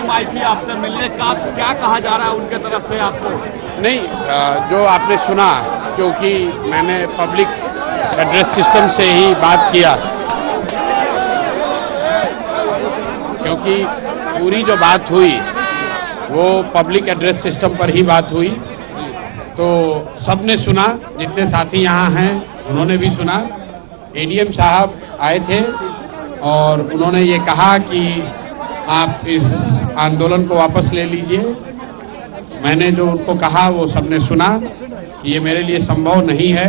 Team आई थी आपसे मिलने का, क्या कहा जा रहा है उनके तरफ से आपको? नहीं, जो आपने सुना, क्योंकि मैंने पब्लिक एड्रेस सिस्टम से ही बात किया, क्योंकि पूरी जो बात हुई वो पब्लिक एड्रेस सिस्टम पर ही बात हुई, तो सबने सुना, जितने साथी यहाँ हैं उन्होंने भी सुना। एडीएम साहब आए थे और उन्होंने ये कहा कि आप इस आंदोलन को वापस ले लीजिए। मैंने जो उनको कहा वो सबने सुना कि ये मेरे लिए संभव नहीं है,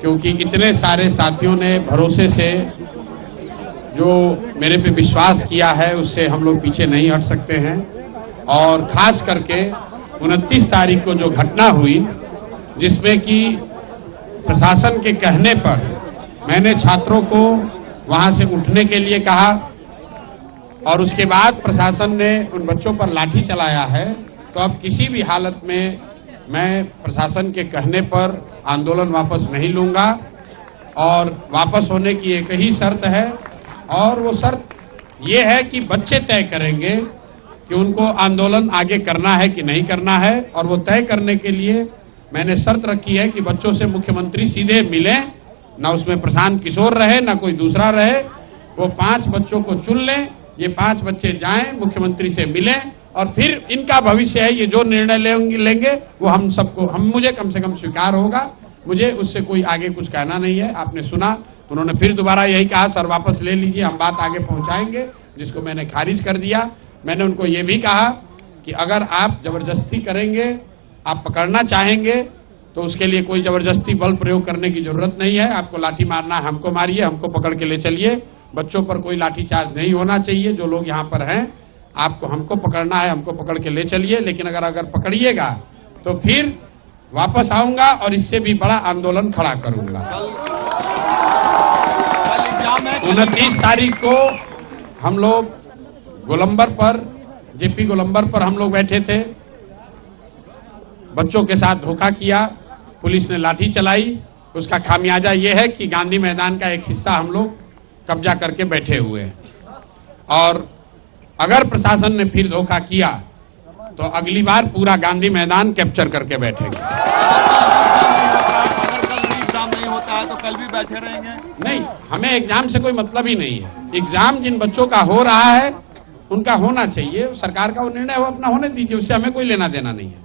क्योंकि इतने सारे साथियों ने भरोसे से जो मेरे पे विश्वास किया है उससे हम लोग पीछे नहीं हट सकते हैं। और खास करके 29 तारीख को जो घटना हुई, जिसमें कि प्रशासन के कहने पर मैंने छात्रों को वहां से उठने के लिए कहा और उसके बाद प्रशासन ने उन बच्चों पर लाठी चलाया है, तो अब किसी भी हालत में मैं प्रशासन के कहने पर आंदोलन वापस नहीं लूंगा। और वापस होने की एक ही शर्त है, और वो शर्त ये है कि बच्चे तय करेंगे कि उनको आंदोलन आगे करना है कि नहीं करना है। और वो तय करने के लिए मैंने शर्त रखी है कि बच्चों से मुख्यमंत्री सीधे मिलें, ना उसमें प्रशांत किशोर रहे ना कोई दूसरा रहे। वो 5 बच्चों को चुन लें, ये 5 बच्चे जाएं, मुख्यमंत्री से मिलें, और फिर इनका भविष्य है, ये जो निर्णय लेंगे वो हम सबको, मुझे कम से कम स्वीकार होगा। मुझे उससे कोई आगे कुछ कहना नहीं है। आपने सुना, उन्होंने फिर दोबारा यही कहा, सर वापस ले लीजिए, हम बात आगे पहुंचाएंगे, जिसको मैंने खारिज कर दिया। मैंने उनको ये भी कहा कि अगर आप जबरदस्ती करेंगे, आप पकड़ना चाहेंगे, तो उसके लिए कोई जबरदस्ती बल प्रयोग करने की जरूरत नहीं है। आपको लाठी मारना है, हमको मारिए, हमको पकड़ के ले चलिए। बच्चों पर कोई लाठीचार्ज नहीं होना चाहिए। जो लोग यहाँ पर हैं, आपको हमको पकड़ना है, हमको पकड़ के ले चलिए। लेकिन अगर पकड़िएगा तो फिर वापस आऊंगा और इससे भी बड़ा आंदोलन खड़ा करूंगा। 29 तारीख को हम लोग गोलंबर पर, जेपी गोलंबर पर हम लोग बैठे थे। बच्चों के साथ धोखा किया, पुलिस ने लाठी चलाई। उसका खामियाजा ये है कि गांधी मैदान का एक हिस्सा हम लोग कब्जा करके बैठे हुए हैं। और अगर प्रशासन ने फिर धोखा किया तो अगली बार पूरा गांधी मैदान कैप्चर करके बैठेंगे। अगर कल भी एग्जाम नहीं होता है तो कल भी बैठे रहेंगे? नहीं, हमें एग्जाम से कोई मतलब ही नहीं है। एग्जाम जिन बच्चों का हो रहा है उनका होना चाहिए, सरकार का वो निर्णय हो, अपना होने दीजिए, उससे हमें कोई लेना देना नहीं है।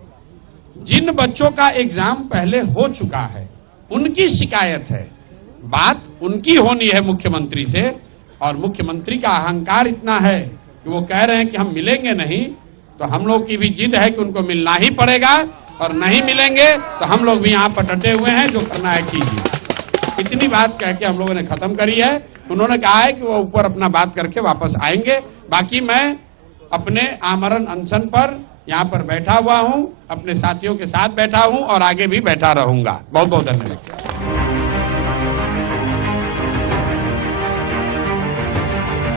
जिन बच्चों का एग्जाम पहले हो चुका है उनकी शिकायत है, बात उनकी होनी है मुख्यमंत्री से। और मुख्यमंत्री का अहंकार इतना है कि वो कह रहे हैं कि हम मिलेंगे नहीं, तो हम लोग की भी जिद है कि उनको मिलना ही पड़ेगा, और नहीं मिलेंगे तो हम लोग भी यहाँ पर डटे हुए हैं, जो करना है कीजिए। इतनी बात कह के हम लोगों ने खत्म करी है। उन्होंने कहा है कि वो ऊपर अपना बात करके वापस आएंगे। बाकी मैं अपने आमरण अनशन पर यहाँ पर बैठा हुआ हूँ, अपने साथियों के साथ बैठा हूँ और आगे भी बैठा रहूंगा। बहुत बहुत धन्यवाद।